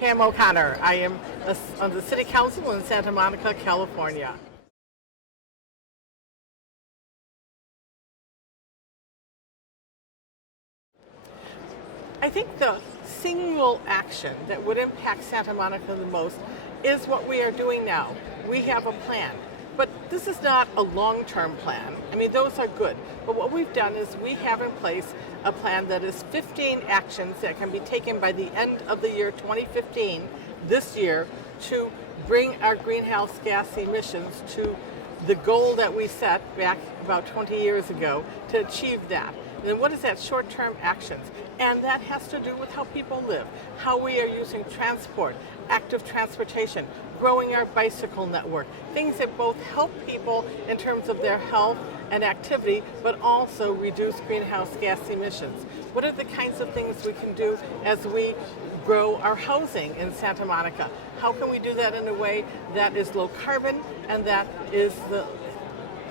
Pam O'Connor. I am on the City Council in Santa Monica, California. I think the single action that would impact Santa Monica the most is what we are doing now. We have a plan, but this is not a long-term plan. I mean, those are good, but what we've done is we have in place a plan that is 15 actions that can be taken by the end of the year 2015, this year, to bring our greenhouse gas emissions to the goal that we set back about 20 years ago to achieve that. And then what is that? Short-term actions. And that has to do with how people live, how we are using transport, active transportation, growing our bicycle network, things that both help people in terms of their health and activity, but also reduce greenhouse gas emissions. What are the kinds of things we can do as we grow our housing in Santa Monica? How can we do that in a way that is low carbon and that is the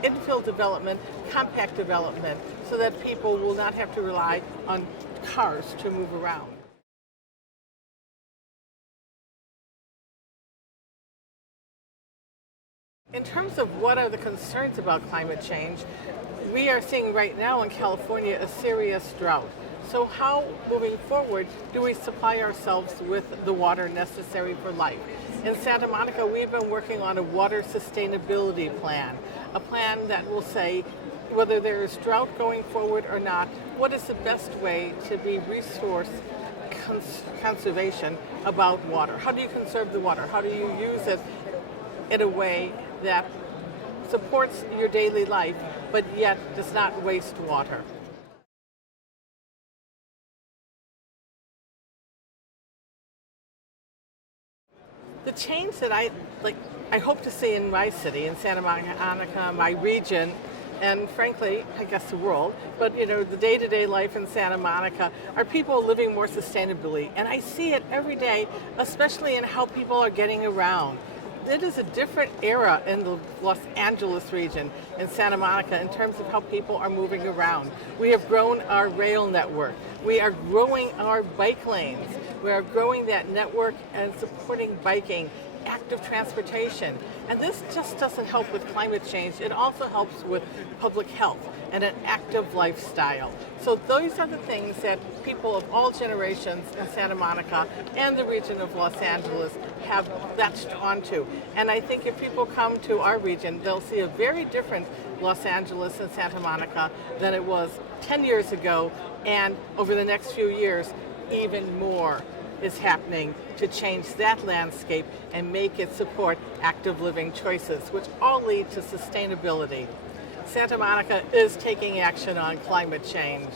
infill development, compact development, so that people will not have to rely on cars to move around? In terms of what are the concerns about climate change, we are seeing right now in California a serious drought. So how, moving forward, do we supply ourselves with the water necessary for life? In Santa Monica, we've been working on a water sustainability plan, a plan that will say whether there is drought going forward or not, what is the best way to be resource conservation about water? How do you conserve the water? How do you use it in a way that supports your daily life, but yet does not waste water? The change that I hope to see in my city, in Santa Monica, my region, and frankly, I guess the world, but the day-to-day life in Santa Monica, are people living more sustainably. And I see it every day, especially in how people are getting around. It is a different era in the Los Angeles region, in Santa Monica, in terms of how people are moving around. We have grown our rail network. We are growing our bike lanes. We are growing that network and supporting biking, active transportation. And this just doesn't help with climate change. It also helps with public health and an active lifestyle. So those are the things that people of all generations in Santa Monica and the region of Los Angeles have latched onto. And I think if people come to our region, they'll see a very different Los Angeles and Santa Monica than it was 10 years ago, and over the next few years, even more is happening to change that landscape and make it support active living choices, which all lead to sustainability. Santa Monica is taking action on climate change.